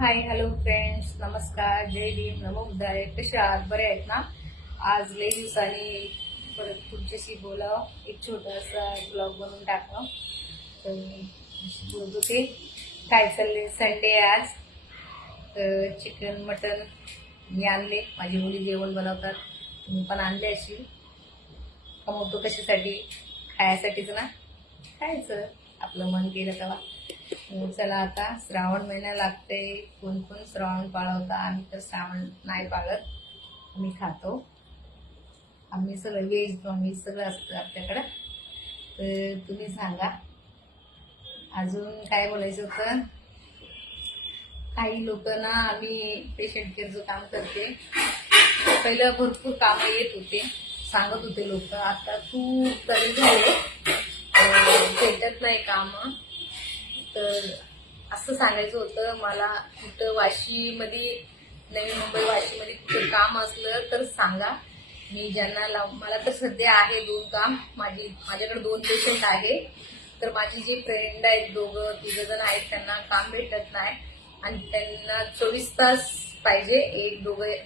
Hi hello friends, नमस्कार, जय भीम, नमो बुद्धाय. कसे आहात? बरे आहेत ना? आज लई दिवसांनी परत तुमच्याशी बोलावं, एक छोटासा ब्लॉग बनवून टाकलं. तर बोलत होते काय चालले. संडे आज. तर चिकन मटन मी आणले. माझी मुली जेवण बनवतात, तुम्ही पण आणले असेल. कमवतो कशासाठी? खायसाठीच ना. खायचं आपलं मन केलं तेव्हा. चला, आता श्रावण महिना लागते. कोण कोण श्रावण पाळवता? आम्ही तर श्रावण नाही पाळत, आम्ही खातो. आम्ही सगळं व्हेज नॉनव्हेज सगळं असतं आपल्याकडं. तर तुम्ही सांगा अजून काय बोलायचं होतं. काही लोक ना, आम्ही पेशंट केअरचं काम करते. पहिलं भरपूर कामं येत होते, सांगत होते लोक. आता खूप तरी झाले, भेटत नाही काम. तर असं सांगायचं होतं मला. कुठं वाशीमध्ये, नवी मुंबई वाशीमध्ये कुठं काम असलं तर सांगा. मी ज्यांना मला तर सध्या आहे 2 काम. माझ्याकडे 2 पेशंट आहे. तर माझी जी फ्रेंड आहेत, तिघ जण आहेत, त्यांना काम भेटत नाही आणि त्यांना 24 तास पाहिजे.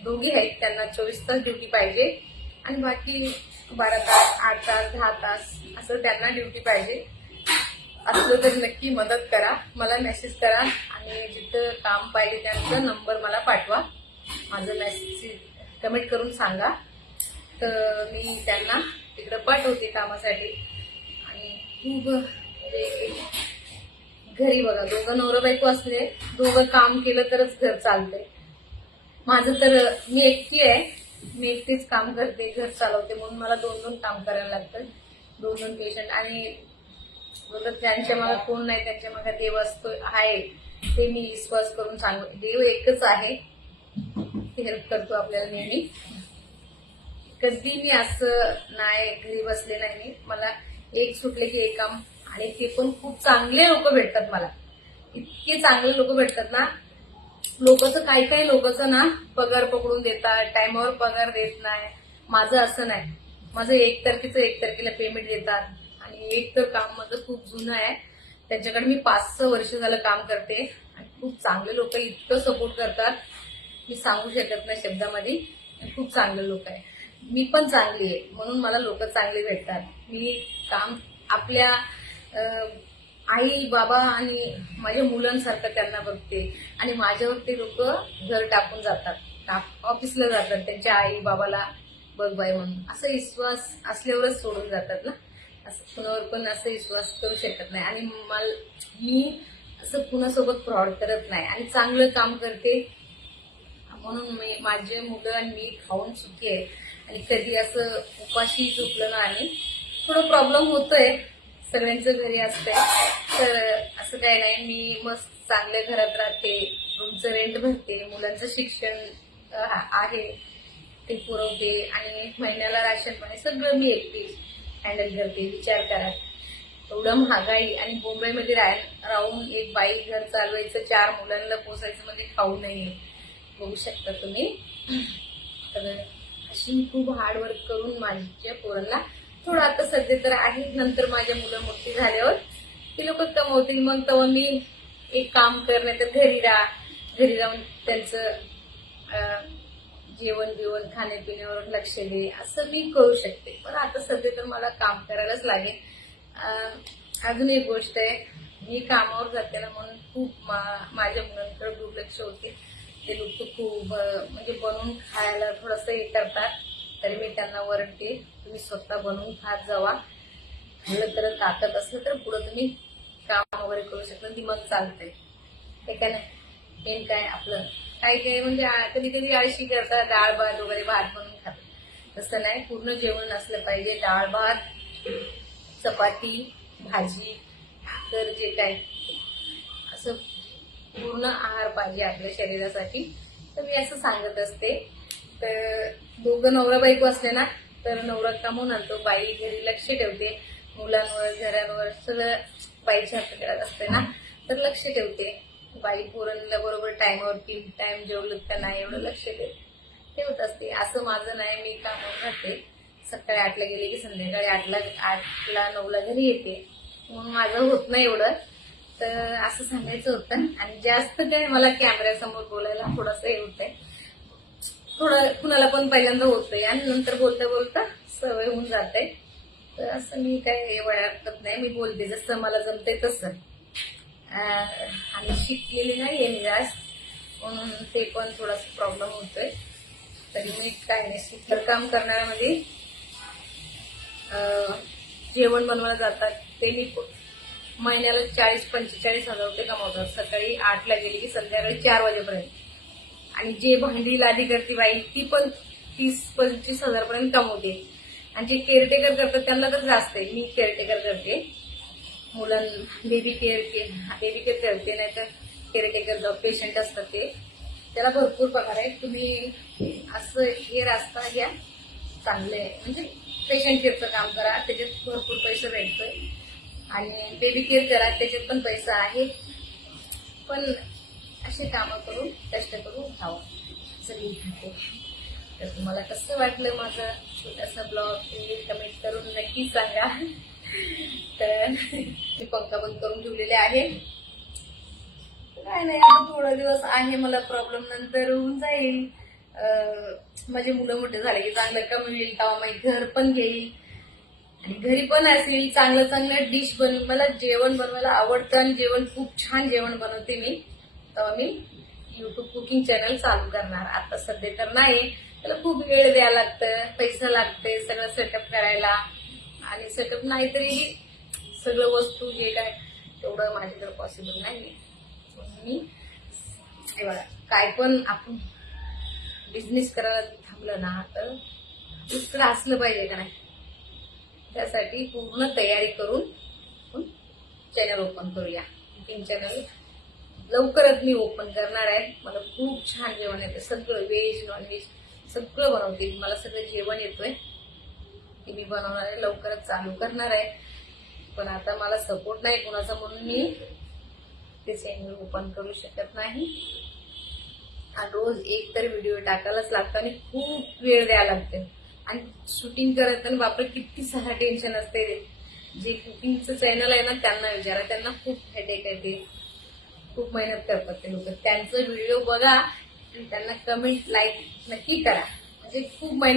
दोघी आहेत, त्यांना 24 तास ड्युटी पाहिजे आणि बाकी 12 तास, 8 तास, 10 तास असं त्यांना ड्युटी पाहिजे. असलं तर नक्की मदत करा, मला मेसेज करा आणि जिथं काम पाहिजे त्यांचा नंबर मला पाठवा. माझं मेसेज कमेंट करून सांगा, तर मी त्यांना तिकडं पाठवते कामासाठी. आणि खूप घरी बघा, दोघं नवरा बायको असले, दोघं काम केलं तरच घर चालतंय. माझं तर मी एकटी आहे, मी एकटीच काम करते, घर चालवते, म्हणून मला 2 काम करायला लागतं. 2 पेशंट आणि बोलत त्यांच्या मागे कोण नाही, त्यांच्या मागे देव असतो आहे, ते मी विश्वास करून सांगू. देव एकच आहे, ते हेल्प करतो आपल्याला नेहमी. कधी मी असं नाही घरी बसले नाही. मला एक सुटले की एक काम, आणि ते पण खूप चांगले लोक भेटतात मला. इतके चांगले लोक भेटतात ना. लोकचं काही लोकचं ना पगार पकडून देतात, टायमावर पगार देत नाही. माझं असं नाही. माझं 1 तारखेचं 1 तारखेला पेमेंट देतात. आणि एक तर काम माझं खूप जुनं आहे, त्यांच्याकडे मी 5-6 वर्ष झालं काम करते. आणि खूप चांगले लोक इतकं सपोर्ट करतात, मी सांगू शकत नाही शब्दामध्ये. खूप चांगले लोक आहे. मी पण चांगली आहे, म्हणून मला लोक चांगले भेटतात. मी काम आपल्या आई बाबा आणि माझ्या मुलांसारखं त्यांना बघते. आणि माझ्यावर ते लोक घर टाकून जातात, ऑफिसला जातात, त्यांच्या आई बाबाला बघ बाई म्हणून. असं विश्वास असल्यावरच सोडून जातात ना. असं कुणावर पण असं विश्वास करू शकत नाही. आणि मी असं कुणासोबत फ्रॉड करत नाही आणि चांगलं काम करते, म्हणून मी, माझे मुलं आणि मी खाऊन सुखी आहे. आणि कधी असं उपाशी झोपलं ना. आणि थोडं प्रॉब्लेम होतोय, सगळ्यांचं घरी असतंय, तर असं काही नाही. मी मस्त चांगल्या घरात राहते, रूमचं रेंट भरते, मुलांचं शिक्षण आहे ते पुरवते, आणि महिन्याला राशन पाणी सगळं मी एकटी हँडल करते. विचार करा, एवढं महागाई आणि मुंबईमध्ये राहून एक बाई घर चालवायचं, 4 मुलांना पोसायचं, म्हणजे खाऊ नये. बघू शकता तुम्ही. तर अशी मी खूप हार्डवर्क करून माझ्या पोरांना, थोडं आता सध्या तर आहे, नंतर माझ्या मुलं मोठी झाल्यावर ते लोक कमवतील, मग तेव्हा मी एक काम करण्यात घरी राहून त्यांचं जेवण खाण्यापिण्यावर लक्ष दे, असं मी करू शकते. पण आता सध्या तर मला काम करायलाच लागेल. अजून एक गोष्ट आहे, मी कामावर जाते ना, म्हणून खूप माझ्या मुलांकडे दुर्लक्ष होते. ते लोक खूप म्हणजे बनवून खायला थोडंसं हे करतात, तरी मी त्यांना ओरडते, तुम्ही स्वतः बनवून खात जावा. खाल्लं तर ताकद असलं तर पुढं तुम्ही काम वगैरे करू शकता, ती मग चालतंय. ते काय नाही, मेन काय आपलं काही म्हणजे कधी कधी आळशी करतात, डाळ भात वगैरे भात बनवून खातात. तसं नाही, पूर्ण जेवण असलं पाहिजे. डाळ भात, चपाती, भाजी, तर जे काय असं पूर्ण आहार पाहिजे आपल्या शरीरासाठी. तर मी असं सांगत असते. तर दोघं नवरा बायको असले ना, तर नवरा कामून आणतो, बाई घरी लक्ष ठेवते, मुलांवर घरांवर सगळं बाईच्या हातात असते ना, तर लक्ष ठेवते. बाई पोरांना बरोबर टायमावर टाइम जेवलं का नाही एवढं लक्ष ठेवत असते. असं माझं नाही. मी कामावर राहते, सकाळी 8ला गेले की संध्याकाळी 8ला 9ला घरी येते, म्हणून माझं होत नाही एवढं. तर असं सांगायचं होतं. आणि जास्त काय मला कॅमेऱ्यासमोर बोलायला थोडंसं हे होतंय, थोडं कुणाला पण पहिल्यांदा होतंय आणि नंतर बोलता बोलता सवय होऊन जाते. तर असं मी काय वाटत नाही, मी बोलते जसं मला जमतंय तसं. आणि शिकलेली नाहीये मी जास्त, म्हणून ते पण थोडासा प्रॉब्लेम होतोय. तरी मी काय नाही, घरकाम करण्यामध्ये जेवण बनवायला जातात ते मी महिन्याला 40-45 हजार रुपये कमावतात. सकाळी 8ला गेली की संध्याकाळी 4 वाजेपर्यंत. आणि जे भांडी लादी करते बाई ती पण 30-25 हजारपर्यंत कमवते. आणि जे केअरटेकर करतात त्यांना तर जास्त आहे. मी केअरटेकर करते, बेबी केअर करते, नाही तर केअरटेकर पेशंट असतात ते, त्याला भरपूर पगार आहे. तुम्ही असं हे रास्ता घ्या, चांगले म्हणजे पेशंट केअरचं काम करा, त्याच्यात भरपूर पैसे भेटतोय. आणि बेबी केअर करा, त्याच्यात पण पैसा आहे. पण असे कामं करून कष्ट करून खावा सगळी खाते. तर तुम्हाला कसं वाटलं माझा छोटासा ब्लॉग ते कमेंट करून नक्की सांगा. तर मी पंखा बंद करून ठेवलेले आहे. काय नाही, आता थोडा दिवस आहे मला प्रॉब्लेम, नंतर होऊन जाईल. माझे मुलं मोठे झाले की चांगलं कमवेल, तेव्हा माझे घर पण घेईल आणि घरी पण असेल. चांगलं चांगलं डिश मला जेवण बनवायला आवडतं आणि जेवण खूप छान जेवण बनवते मी. तेव्हा मी युट्यूब कुकिंग चॅनल चालू करणार. आता सध्या तर नाही, त्याला खूप वेळ द्यायला लागतं, पैसा लागते सगळं सेटअप करायला. आणि सेटअप नाही तरी सगळं वस्तू जे काय तेवढं माझ्याकडे पॉसिबल नाही. मी बघा, काय पण आपण बिझनेस करायला थांबलं ना तर दुसरं असलं पाहिजे का नाही, त्यासाठी पूर्ण तयारी करून चॅनल ओपन करूया. कुकिंग चॅनल लवकरच मी ओपन करणार आहे. मला खूप छान जेवण येतं, सगळं व्हेज नॉनव्हेज सगळं बनवते. मला सगळं जेवण येतोय, ते मी बनवणार आहे, लवकरच चालू करणार आहे. पण आता मला सपोर्ट नाही कोणाचा, म्हणून मी ते चॅनल ओपन करू शकत नाही. आणि रोज एक तर व्हिडिओ टाकायलाच लागतो आणि खूप वेळ द्यायला लागते. आणि शूटिंग करताना बापरे किती सारा टेन्शन असते. जे कुकिंगचं चॅनल आहे ना त्यांना विचारा, त्यांना खूप हेडेक आहे, ते खूप मेहनत करतात ते लोक. त्यांचं व्हिडिओ बघा आणि त्यांना कमेंट लाईक नक्की करा, म्हणजे खूप मेहनत